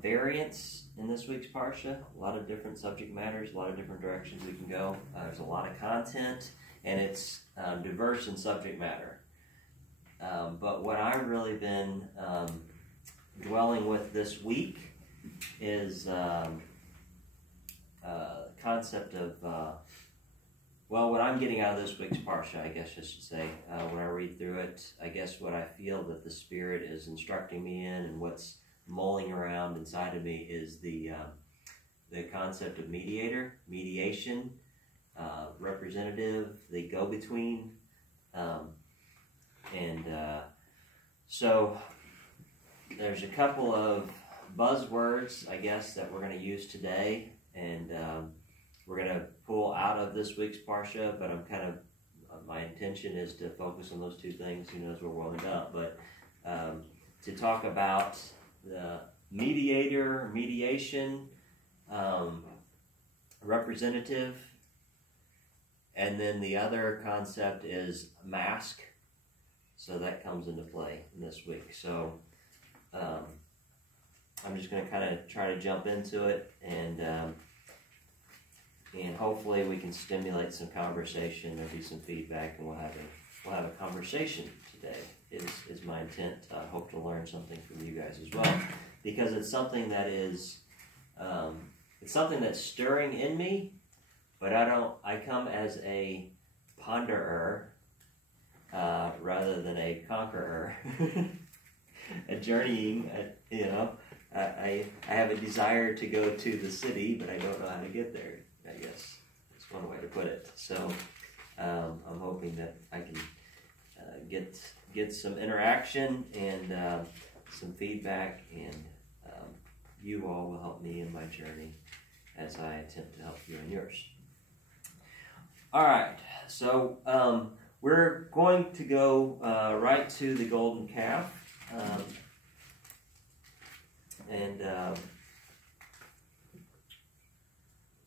variants in this week's Parsha, a lot of different subject matters, a lot of different directions we can go. There's a lot of content, and it's diverse in subject matter. But what I've really been dwelling with this week is concept of, what I'm getting out of this week's Parsha, I guess I should say, when I read through it, I guess what I feel that the Spirit is instructing me in and what's mulling around inside of me is the concept of mediation, representative, the go-between, so there's a couple of buzzwords, I guess, that we're going to use today, and we're going to pull out of this week's Parsha, but my intention is to focus on those two things, as we're warming up, but to talk about the mediation, representative, and then the other concept is mask, so that comes into play in this week. So I'm just going to kind of try to jump into it, and hopefully we can stimulate some conversation. There'll be some feedback, and we'll have a conversation today. Is my intent. I hope to learn something from you guys as well, because it's something that is it's something that's stirring in me, but I come as a ponderer rather than a conqueror. A journeying, I have a desire to go to the city, but I don't know how to get there, I guess. That's one way to put it. So I'm hoping that I can get some interaction and some feedback, and you all will help me in my journey as I attempt to help you in yours. All right, so we're going to go right to the golden calf. I'm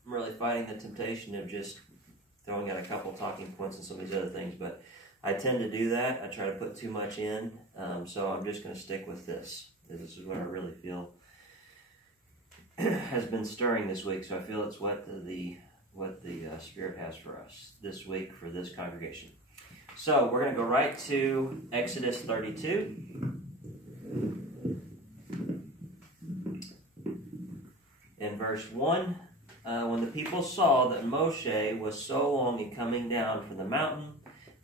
really fighting the temptation of just throwing out a couple talking points and some of these other things, but I tend to do that. I try to put too much in, so I'm just going to stick with this. This is what I really feel has been stirring this week, so I feel it's what the Spirit has for us this week for this congregation. So we're going to go right to Exodus 32. In verse 1, when the people saw that Moshe was so long in coming down from the mountain,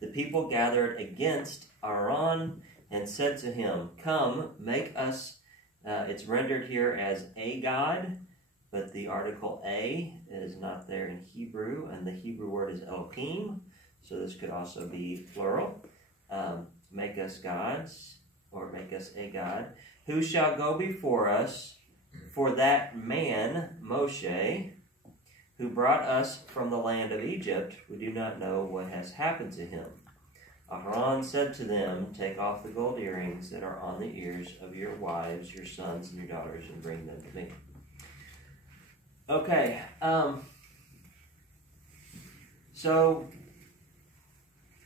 the people gathered against Aaron and said to him, "Come, make us," it's rendered here as a god, but the article a is not there in Hebrew, and the Hebrew word is Elohim, so this could also be plural. Make us gods, or make us a god, who shall go before us, for that man, Moshe, who brought us from the land of Egypt, we do not know what has happened to him. Aaron said to them, "Take off the gold earrings that are on the ears of your wives, your sons, and your daughters, and bring them to me." Okay, so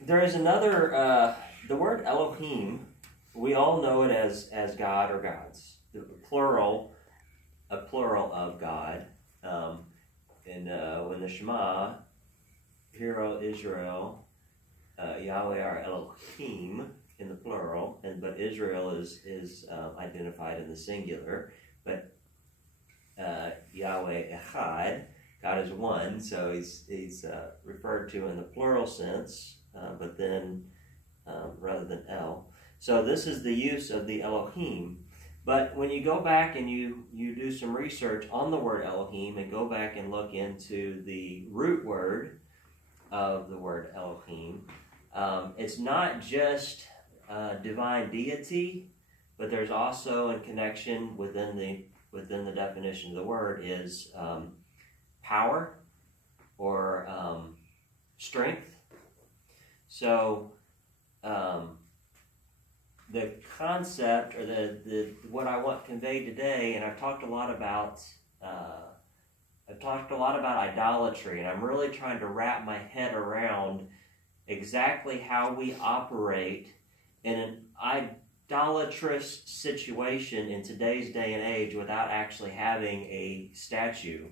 there is another, the word Elohim, we all know it as God or gods. A plural of God. When the Shema, Hear, O Israel, Yahweh our Elohim in the plural, but Israel is identified in the singular, but Yahweh Echad, God is one, so he's referred to in the plural sense, but then rather than El. So this is the use of the Elohim. But when you go back and you do some research on the word Elohim and go back and look into the root word of the word Elohim, it's not just divine deity, but there's also in connection within the definition of the word is power or strength. So the concept, or the what I want conveyed today, and I've talked a lot about idolatry, and I'm really trying to wrap my head around exactly how we operate in an idolatrous situation in today's day and age without actually having a statue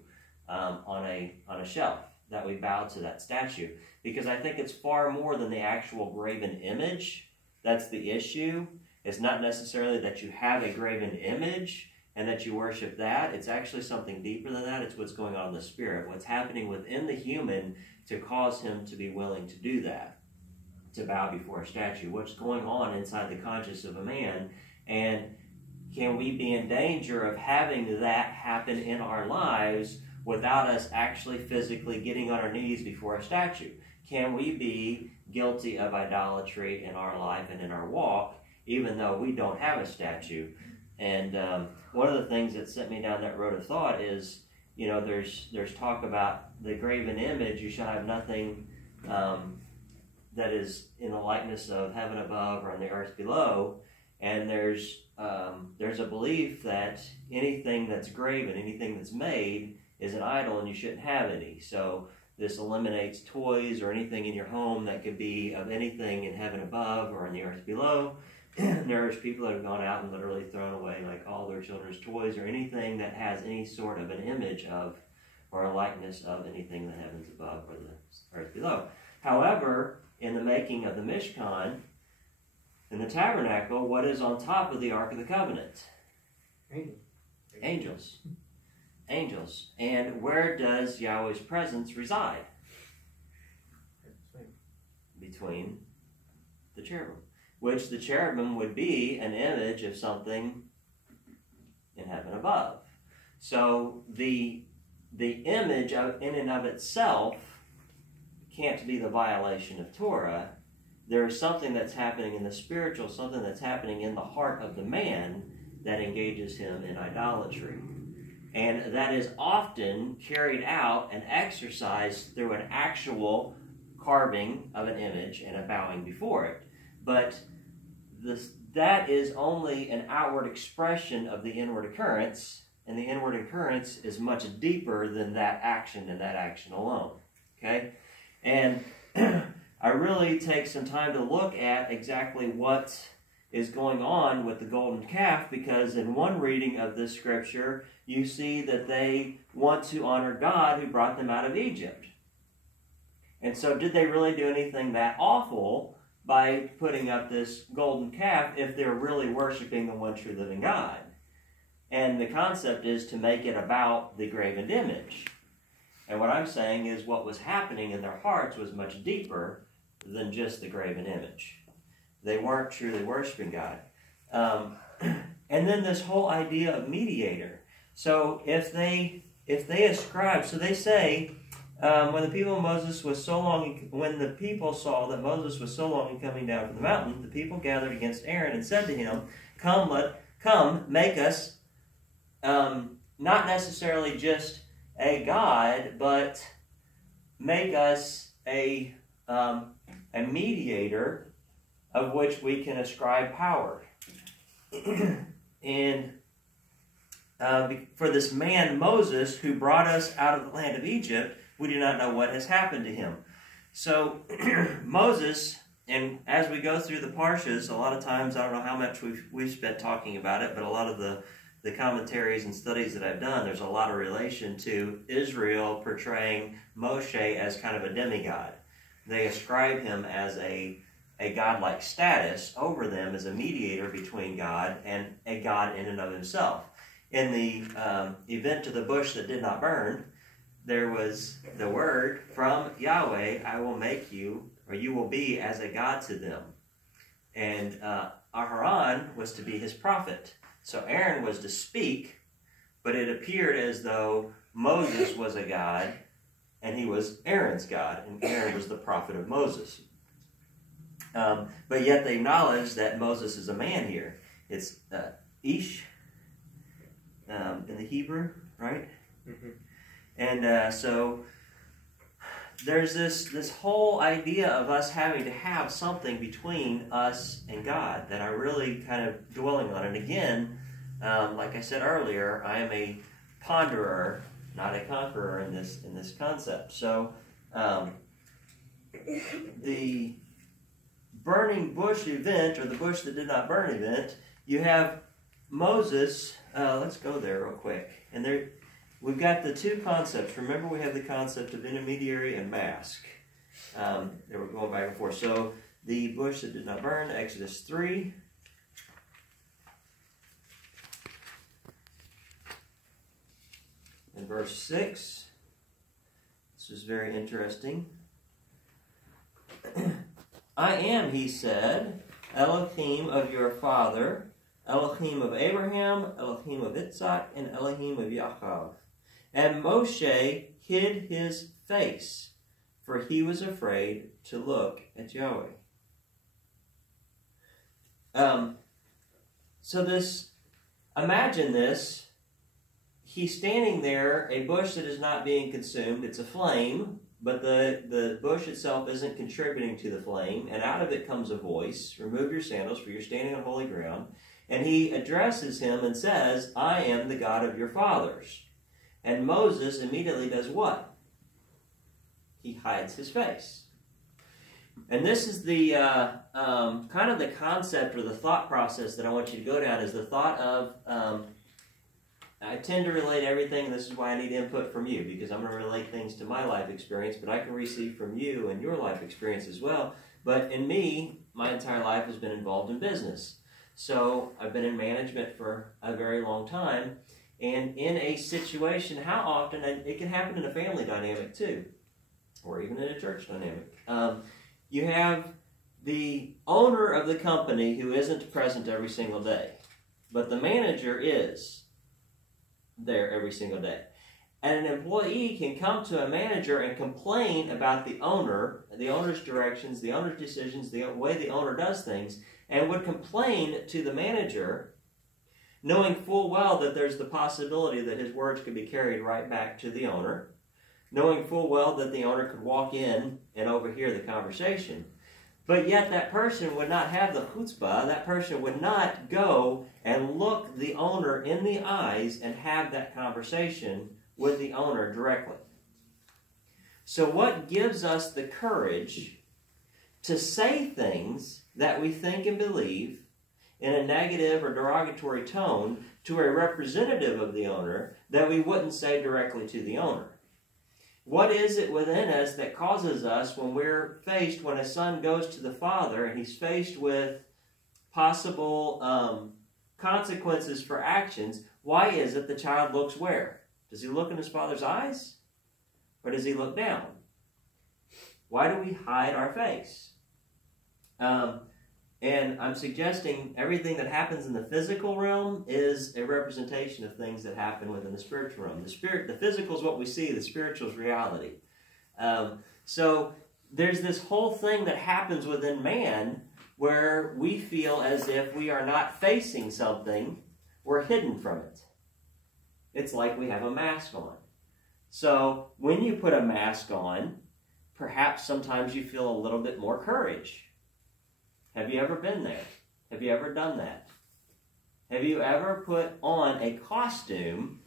on a shelf that we bow to that statue, because I think it's far more than the actual graven image. That's the issue. It's not necessarily that you have a graven image and that you worship that. It's actually something deeper than that. It's what's going on in the spirit, what's happening within the human to cause him to be willing to do that, to bow before a statue. What's going on inside the conscience of a man, and can we be in danger of having that happen in our lives without us actually physically getting on our knees before a statue? Can we be guilty of idolatry in our life and in our walk, even though we don't have a statue? And one of the things that sent me down that road of thought is, there's talk about the graven image. You shall have nothing that is in the likeness of heaven above or on the earth below. And there's a belief that anything that's graven, anything that's made, is an idol, and you shouldn't have any. So this eliminates toys or anything in your home that could be of anything in heaven above or on the earth below. There's people that have gone out and literally thrown away like all their children's toys or anything that has any sort of an image of or a likeness of anything in the heavens above or the earth below. However, in the making of the Mishkan, in the tabernacle, what is on top of the Ark of the Covenant? Angels. Angels. And where does Yahweh's presence reside? Between the cherubim. Which the cherubim would be an image of something in heaven above. So the image in and of itself can't be the violation of Torah. There is something that's happening in the spiritual, something that's happening in the heart of the man that engages him in idolatry. And that is often carried out and exercised through an actual carving of an image and a bowing before it. But that is only an outward expression of the inward occurrence, and the inward occurrence is much deeper than that action and that action alone. Okay? And I really take some time to look at exactly what is going on with the golden calf, because in one reading of this scripture, you see that they want to honor God who brought them out of Egypt. And so did they really do anything that awful by putting up this golden calf if they're really worshiping the one true living God? And the concept is to make it about the graven image. And what I'm saying is what was happening in their hearts was much deeper than just the graven image. They weren't truly worshiping God. And then this whole idea of mediator. So if they ascribe, so they say, when the people saw that Moses was so long in coming down from the mountain, the people gathered against Aaron and said to him, Come, make us not necessarily just a god, but make us a mediator of which we can ascribe power. And for this man Moses, who brought us out of the land of Egypt, we do not know what has happened to him. So Moses, and as we go through the Parshas, a lot of times, I don't know how much we've spent talking about it, but a lot of the commentaries and studies that I've done, there's a lot of relation to Israel portraying Moshe as kind of a demigod. They ascribe him as a godlike status over them as a mediator between God and a God in and of himself. In the event of the bush that did not burn, there was the word from Yahweh, I will make you, or you will be as a god to them. And Aharon was to be his prophet. So Aaron was to speak, but it appeared as though Moses was a god, and he was Aaron's god, and Aaron was the prophet of Moses. But yet they acknowledge that Moses is a man here. It's Ish in the Hebrew, right? Mm-hmm. And so there's this whole idea of us having to have something between us and God that I'm really kind of dwelling on. And again, like I said earlier, I am a ponderer, not a conqueror in this concept. So the burning bush event, or the bush that did not burn event, you have Moses. Let's go there real quick. And there, we've got the two concepts. Remember, we have the concept of intermediary and mask. They were going back and forth. So the bush that did not burn, Exodus 3. In verse 6, this is very interesting. I am, he said, Elohim of your father, Elohim of Abraham, Elohim of Isaac, and Elohim of Yaakov. And Moshe hid his face, for he was afraid to look at Yahweh. Imagine this. He's standing there, a bush that is not being consumed. It's a flame, but the bush itself isn't contributing to the flame. And out of it comes a voice, remove your sandals, for you're standing on holy ground. And he addresses him and says, I am the God of your fathers. And Moses immediately does what? He hides his face. And this is the kind of the concept or the thought process that I want you to go down, is the thought of... I tend to relate everything, and this is why I need input from you, because I'm going to relate things to my life experience, but I can receive from you and your life experience as well. But in me, my entire life has been involved in business. So I've been in management for a very long time, and in a situation, how often, and it can happen in a family dynamic too, or even in a church dynamic, you have the owner of the company who isn't present every single day, but the manager is there every single day. And an employee can come to a manager and complain about the owner's directions, the owner's decisions, the way the owner does things, and would complain to the manager, knowing full well that there's the possibility that his words could be carried right back to the owner, knowing full well that the owner could walk in and overhear the conversation. But yet that person would not have the chutzpah, that person would not go and look the owner in the eyes and have that conversation with the owner directly. So what gives us the courage to say things that we think and believe in a negative or derogatory tone to a representative of the owner that we wouldn't say directly to the owner? What is it within us that causes us, when a son goes to the father and he's faced with possible consequences for actions, why is it the child looks where? Does he look in his father's eyes? Or does he look down? Why do we hide our face? And I'm suggesting everything that happens in the physical realm is a representation of things that happen within the spiritual realm. The physical is what we see, the spiritual is reality. So there's this whole thing that happens within man where we feel as if we are not facing something, we're hidden from it. It's like we have a mask on. So when you put a mask on, perhaps sometimes you feel a little bit more courage. Have you ever been there? Have you ever done that? Have you ever put on a costume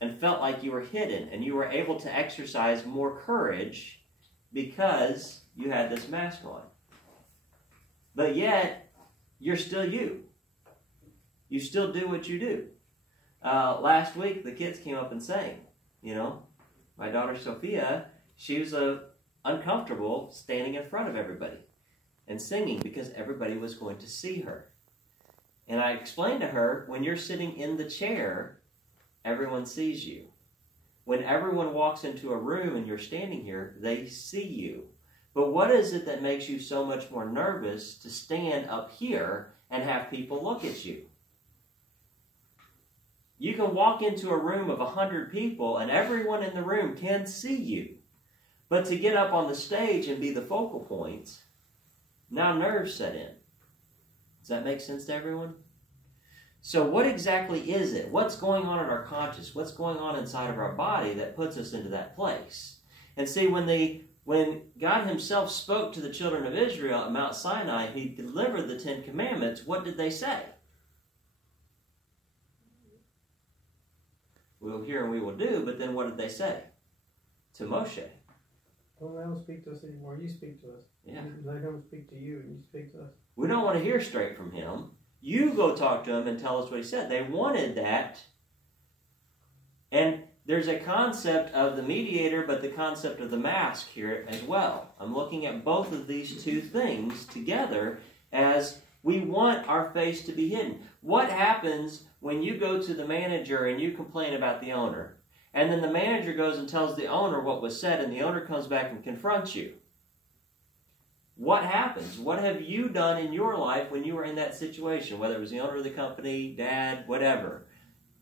and felt like you were hidden and you were able to exercise more courage because you had this mask on? But yet, you're still you. You still do what you do. Last week, the kids came up and sang. My daughter Sophia, she was uncomfortable standing in front of everybody and singing because everybody was going to see her. And I explained to her, when you're sitting in the chair, everyone sees you. When everyone walks into a room and you're standing here, they see you. But what is it that makes you so much more nervous to stand up here and have people look at you? You can walk into a room of 100 people and everyone in the room can see you. But to get up on the stage and be the focal point, now nerves set in. Does that make sense to everyone? So what exactly is it? What's going on in our conscience? What's going on inside of our body that puts us into that place? And see, when God himself spoke to the children of Israel at Mount Sinai, he delivered the 10 Commandments, what did they say? We will hear and we will do, but then what did they say to Moshe? Well, they don't speak to us anymore. You speak to us. Yeah. They don't speak to you, and you speak to us. We don't want to hear straight from him. You go talk to him and tell us what he said. They wanted that. And there's a concept of the mediator, but the concept of the mask here as well. I'm looking at both of these two things together as we want our face to be hidden. What happens when you go to the manager and you complain about the owner? And then the manager goes and tells the owner what was said, and the owner comes back and confronts you. What happens? What have you done in your life when you were in that situation? Whether it was the owner of the company, dad, whatever.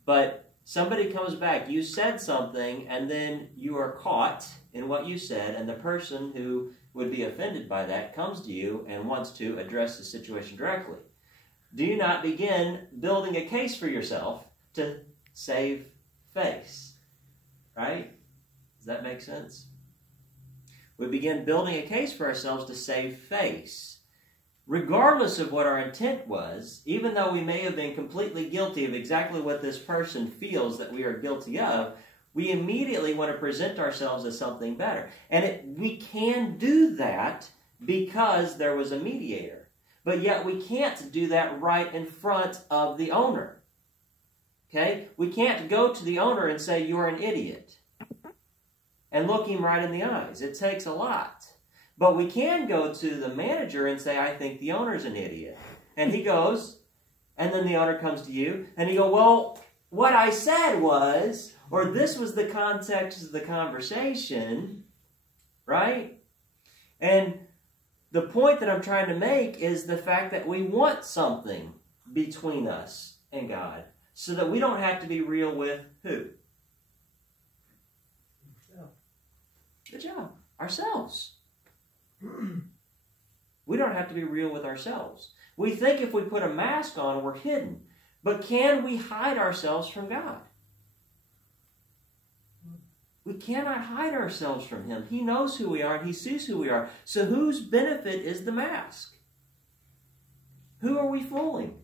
But somebody comes back, you said something, and then you are caught in what you said, and the person who would be offended by that comes to you and wants to address the situation directly. Do you not begin building a case for yourself to save face? Right? Does that make sense? We begin building a case for ourselves to save face. Regardless of what our intent was, even though we may have been completely guilty of exactly what this person feels that we are guilty of, we immediately want to present ourselves as something better. And we can do that because there was a mediator. But yet we can't do that right in front of the owner. Okay? We can't go to the owner and say, "You're an idiot," and look him right in the eyes. It takes a lot. But we can go to the manager and say, "I think the owner's an idiot." And he goes, and then the owner comes to you, and he goes, "Well, what I said was," or "this was the context of the conversation," right? And the point that I'm trying to make is the fact that we want something between us and God, so that we don't have to be real with who? Good job. Ourselves. We don't have to be real with ourselves. We think if we put a mask on, we're hidden. But can we hide ourselves from God? We cannot hide ourselves from Him. He knows who we are and He sees who we are. So whose benefit is the mask? Who are we fooling?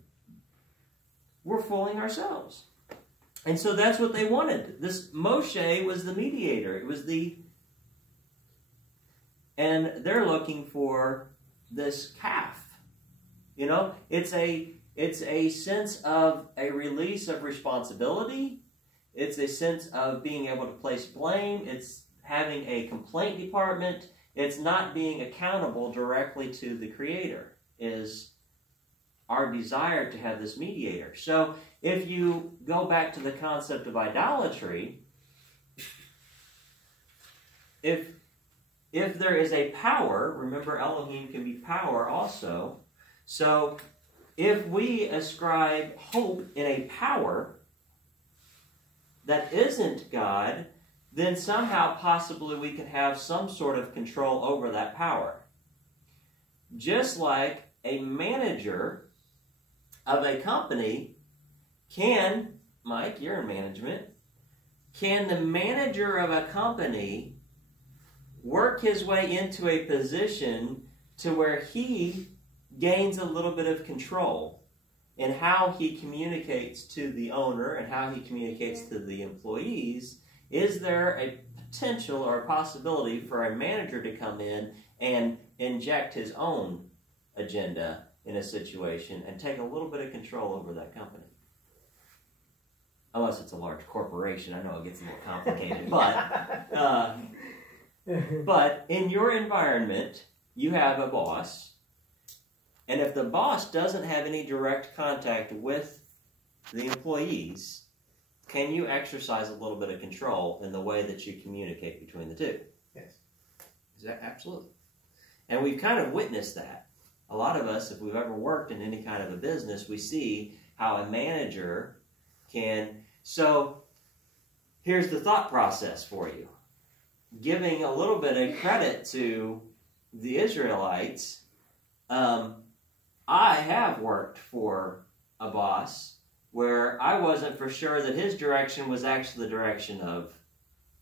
We're fooling ourselves. And so that's what they wanted. This Moshe was the mediator. It was the... And they're looking for this calf. You know, it's a sense of a release of responsibility. It's a sense of being able to place blame. It's having a complaint department. It's not being accountable directly to the Creator, is our desire to have this mediator. So if you go back to the concept of idolatry, if there is a power, remember Elohim can be power also. So if we ascribe hope in a power that isn't God, then somehow possibly we can have some sort of control over that power. Just like a manager of a company can, Mike, you're in management, can the manager of a company work his way into a position to where he gains a little bit of control in how he communicates to the owner and how he communicates to the employees? Is there a potential or a possibility for a manager to come in and inject his own agenda in a situation and take a little bit of control over that company? Unless it's a large corporation. I know it gets a little complicated, but in your environment, you have a boss, and if the boss doesn't have any direct contact with the employees, can you exercise a little bit of control in the way that you communicate between the two? Yes. Is that absolutely? And we've kind of witnessed that. A lot of us, if we've ever worked in any kind of a business, we see how a manager can... So, here's the thought process for you. Giving a little bit of credit to the Israelites, I have worked for a boss where I wasn't for sure that his direction was actually the direction of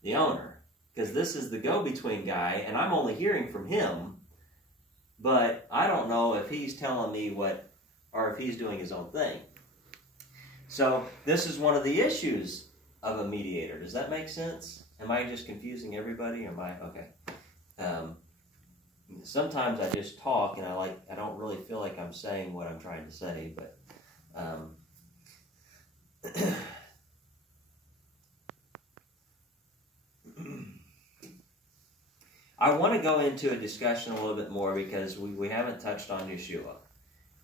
the owner. Because this is the go-between guy, and I'm only hearing from him, but I don't know if he's telling me what, or if he's doing his own thing. So this is one of the issues of a mediator. Does that make sense? Am I just confusing everybody? Or am I okay? sometimes I just talk and I don't really feel like I'm saying what I'm trying to say, but I want to go into a discussion a little bit more because we haven't touched on Yeshua.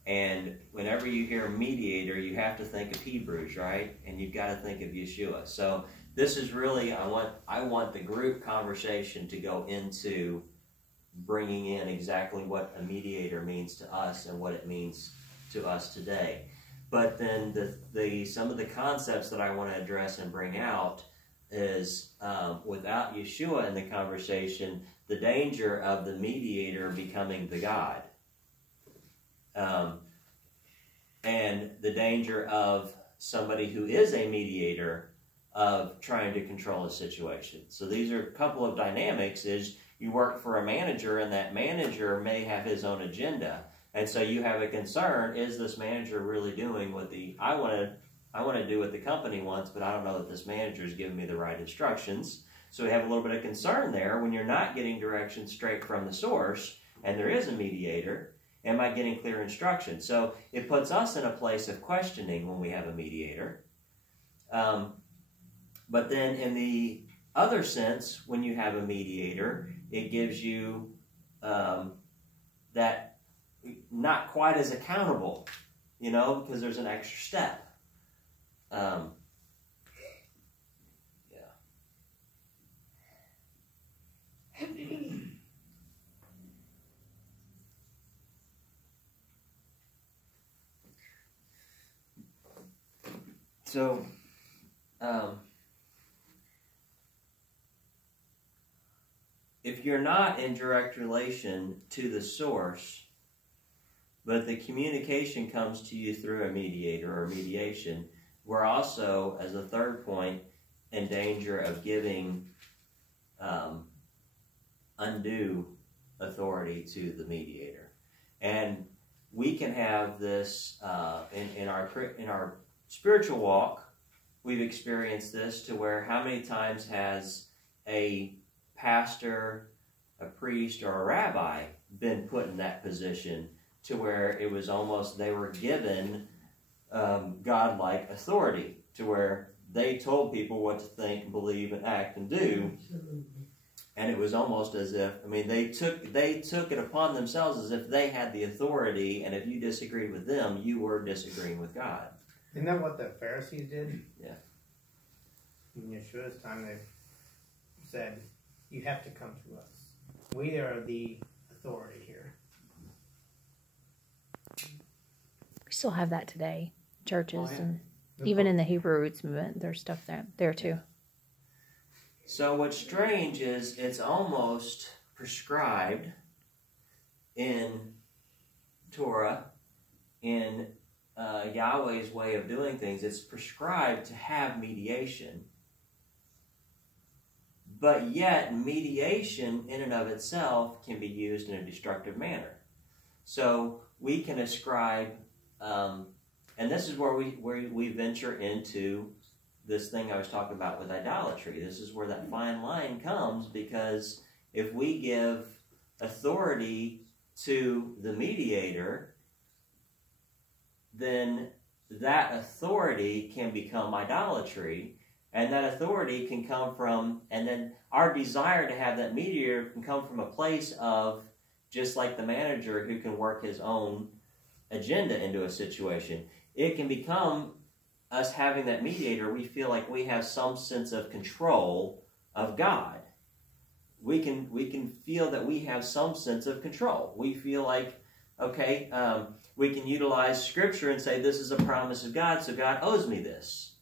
And whenever you hear mediator, you have to think of Hebrews, right? And you've got to think of Yeshua. So this is really, I want the group conversation to go into bringing in exactly what a mediator means to us and what it means to us today. But then some of the concepts that I want to address and bring out is without Yeshua in the conversation, the danger of the mediator becoming the God. And the danger of somebody who is a mediator of trying to control a situation. So these are a couple of dynamics. Is you work for a manager, and that manager may have his own agenda, and so you have a concern: is this manager really doing what I want to do what the company wants, but I don't know that this manager is giving me the right instructions. So we have a little bit of concern there when you're not getting directions straight from the source, and there is a mediator. Am I getting clear instructions? So it puts us in a place of questioning when we have a mediator. But then in the other sense, when you have a mediator, it gives you that not quite as accountable, because there's an extra step. So, if you're not in direct relation to the source, but the communication comes to you through a mediator or mediation, we're also, as a third point, in danger of giving undue authority to the mediator. And we can have this in our spiritual walk. We've experienced this to where how many times has a pastor, a priest, or a rabbi been put in that position to where it was almost they were given godlike authority, to where they told people what to think, believe, and act and do. And it was almost as if, they took it upon themselves as if they had the authority, and if you disagreed with them, you were disagreeing with God. Isn't that what the Pharisees did? Yeah. In Yeshua's time, they said, you have to come to us. We are the authority here. We still have that today. Churches, Oh, yeah. and even in the Hebrew Roots movement, there's stuff there too. So what's strange is it's almost prescribed in Torah, in Yahweh's way of doing things. It's prescribed to have mediation. But yet, mediation in and of itself can be used in a destructive manner. So we can ascribe, and this is where we venture into this thing I was talking about with idolatry. This is where that fine line comes, because if we give authority to the mediator, then that authority can become idolatry, and that authority can come from, and then our desire to have that mediator can come from a place of, just like the manager who can work his own agenda into a situation. It can become us having that mediator, we feel like we have some sense of control of God. We can feel that we have some sense of control. We feel like, okay, we can utilize Scripture and say, this is a promise of God, so God owes me this.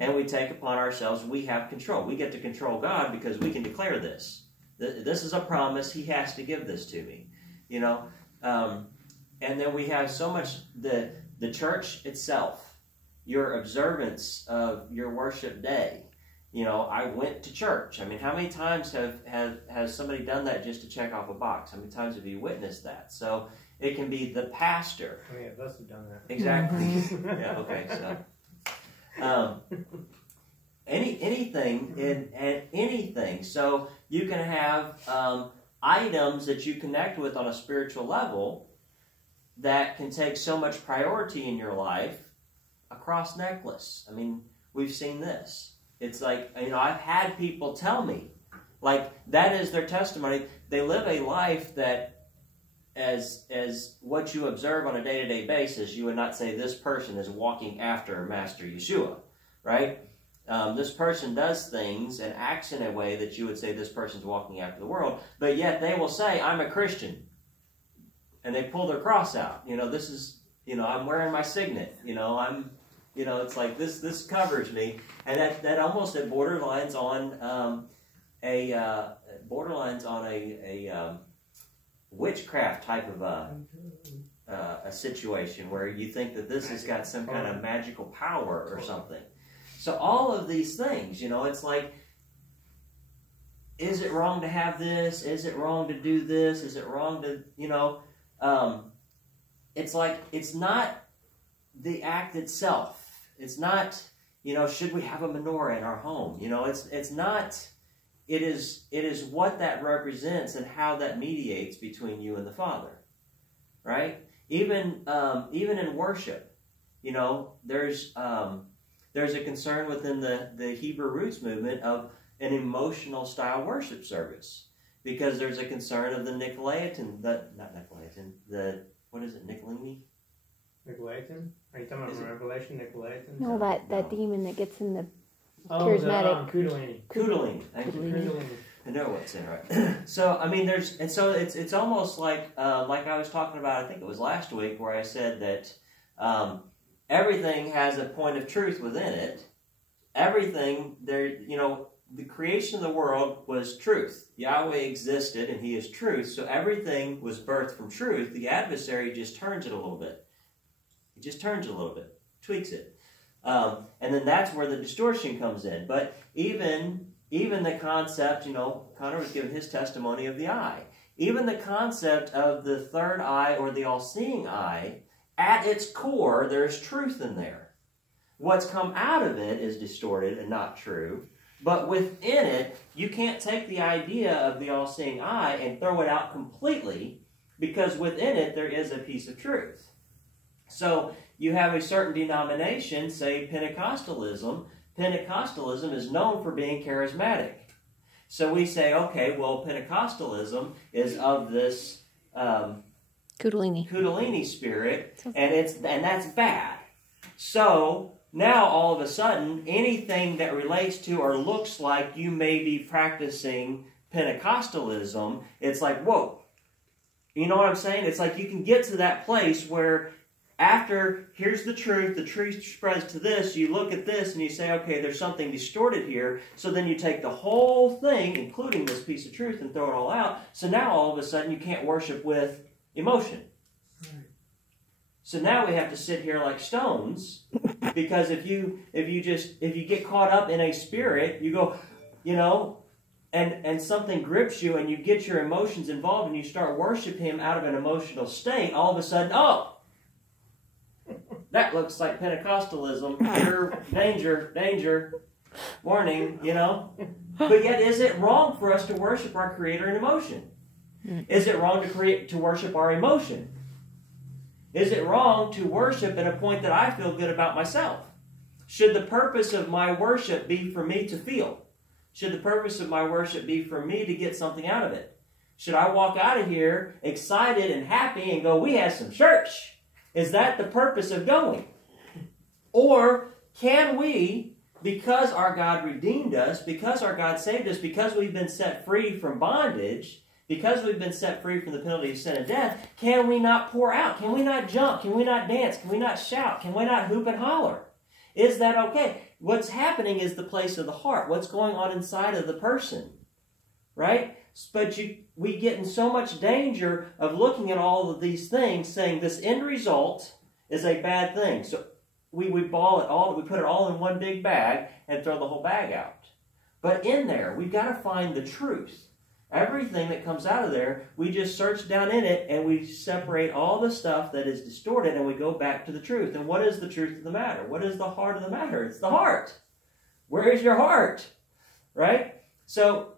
And we take upon ourselves, we have control. We get to control God because we can declare this. This is a promise, He has to give this to me. And then we have so much, the church itself, your observance of your worship day. I went to church. How many times has somebody done that just to check off a box? How many times have you witnessed that? So it can be the pastor. How many of us have done that? Exactly. Yeah. Okay. So, anything. So you can have items that you connect with on a spiritual level that can take so much priority in your life. A cross necklace. I mean, we've seen this. It's like, I've had people tell me, like, that is their testimony. They live a life that, as what you observe on a day-to-day basis, you would not say this person is walking after Master Yeshua, right? This person does things and acts in a way that you would say this person's walking after the world, but yet they will say, I'm a Christian. And they pull their cross out. This is, I'm wearing my signet. It's like this covers me. And that almost it borderlines on a witchcraft type of a situation where you think that this has got some kind of magical power or something. So all of these things, it's like, is it wrong to have this? Is it wrong to do this? Is it wrong to, it's like, it's not the act itself. It's not, should we have a menorah in our home? It's not, it is what that represents and how that mediates between you and the Father, right? Even in worship, there's a concern within the Hebrew Roots movement of an emotional style worship service, because there's a concern of the Nicolaitan, what is it, Nicolini? Nicolaitan? Are you talking about Revelation, Nicolaitan? No, that demon that gets in the charismatic. Kundalini. I know what's in, right? So, it's almost like I was talking about, I think it was last week, where I said that everything has a point of truth within it. Everything, the creation of the world was truth. Yahweh existed and He is truth, so everything was birthed from truth. The adversary just turns it a little bit. He just turns it a little bit, tweaks it. And then that's where the distortion comes in. But even the concept, Connor was giving his testimony of the eye. Even the concept of the third eye or the all-seeing eye, at its core, there's truth in there. What's come out of it is distorted and not true. But within it, you can't take the idea of the all-seeing eye and throw it out completely, because within it there is a piece of truth. So you have a certain denomination, say Pentecostalism. Pentecostalism is known for being charismatic. So we say, okay, well, Pentecostalism is of this Kundalini spirit, and that's bad. So now all of a sudden, anything that relates to or looks like you may be practicing Pentecostalism, it's like, whoa. You know what I'm saying? It's like you can get to that place where after, here's the truth spreads to this, you look at this and you say, okay, there's something distorted here. So then you take the whole thing, including this piece of truth, and throw it all out. So now all of a sudden you can't worship with emotion. So now we have to sit here like stones, because if you get caught up in a spirit, you go, and something grips you and you get your emotions involved and you start worshiping Him out of an emotional state, all of a sudden, that looks like Pentecostalism. Danger, warning, But yet, is it wrong for us to worship our Creator in emotion? Is it wrong to worship our emotion? Is it wrong to worship at a point that I feel good about myself? Should the purpose of my worship be for me to feel? Should the purpose of my worship be for me to get something out of it? Should I walk out of here excited and happy and go, we had some church? Is that the purpose of going? Or can we, because our God redeemed us, because our God saved us, because we've been set free from bondage, because we've been set free from the penalty of sin and death, can we not pour out? Can we not jump? Can we not dance? Can we not shout? Can we not hoop and holler? Is that okay? What's happening is the place of the heart. What's going on inside of the person, right? But we get in so much danger of looking at all of these things, saying this end result is a bad thing. So we ball it all, we put it all in one big bag and throw the whole bag out. But in there, we've got to find the truth. Everything that comes out of there, we just search down in it and we separate all the stuff that is distorted and we go back to the truth. And what is the truth of the matter? What is the heart of the matter? It's the heart. Where is your heart? Right? So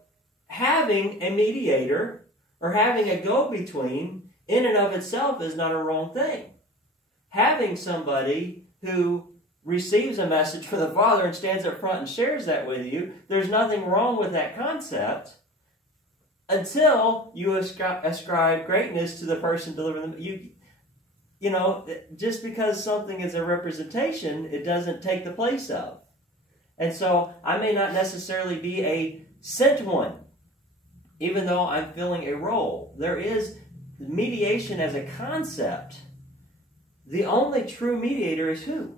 having a mediator or having a go-between in and of itself is not a wrong thing. Having somebody who receives a message from the Father and stands up front and shares that with you, there's nothing wrong with that concept until you ascribe greatness to the person delivering them. You know, just because something is a representation, it doesn't take the place of. And so I may not necessarily be a sent one, even though I'm filling a role. There is mediation as a concept. The only true mediator is who?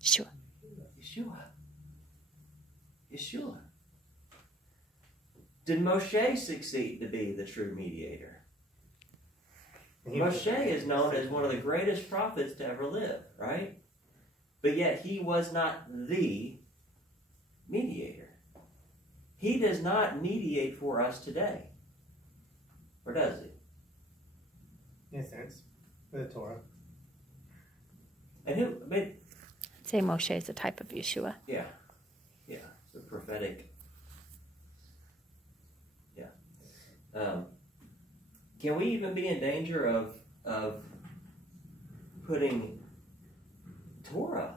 Sure. Yeshua. Did Moshe succeed to be the true mediator? Moshe is known as one of the greatest prophets to ever live, right? But yet he was not the mediator. He does not mediate for us today. Or does he? In a sense, with the Torah. And who, I mean, I'd say Moshe is a type of Yeshua. yeah, the prophetic. Yeah. Can we even be in danger of putting Torah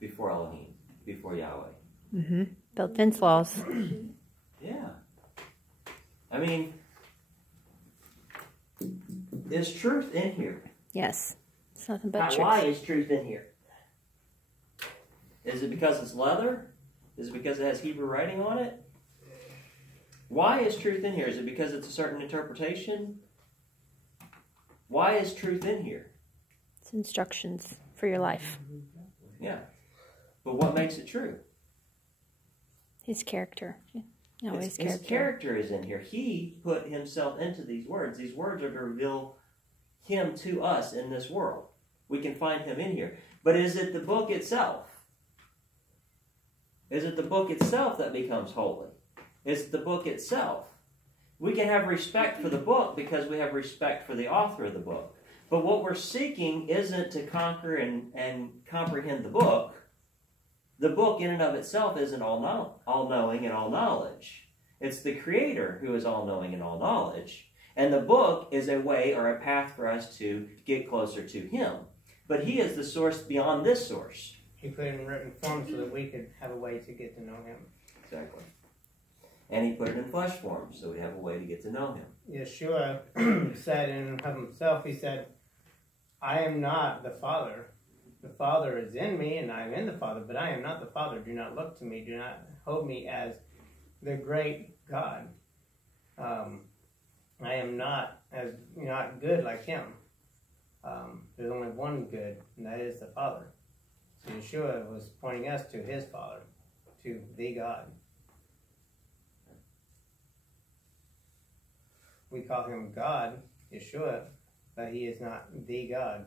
before Elohim, before Yahweh? Mm-hmm. Built fence laws. Yeah. I mean, is truth in here? Yes. It's nothing but truth. Why is truth in here? Is it because it's leather? Is it because it has Hebrew writing on it? Why is truth in here? Is it because it's a certain interpretation? Why is truth in here? It's instructions for your life. Yeah. But what makes it true? His character. His His character is in here. He put himself into these words. These words are to reveal him to us in this world. We can find him in here. But is it the book itself? Is it the book itself that becomes holy? Is it the book itself? We can have respect for the book because we have respect for the author of the book. But what we're seeking isn't to conquer and comprehend the book. The book in and of itself isn't all-knowing and all-knowledge. It's the Creator who is all-knowing and all-knowledge. And the book is a way or a path for us to get closer to Him. But He is the source beyond this source. He put it in written form so that we could have a way to get to know Him. Exactly. And He put it in flesh form so we have a way to get to know Him. Yeshua said in of Himself, He said, I am not the Father. The Father is in me, and I am in the Father, but I am not the Father. Do not look to me. Do not hold me as the great God. I am not good like Him. There's only one good, and that is the Father. So Yeshua was pointing us to His Father, to the God. We call Him God, Yeshua, but He is not the God.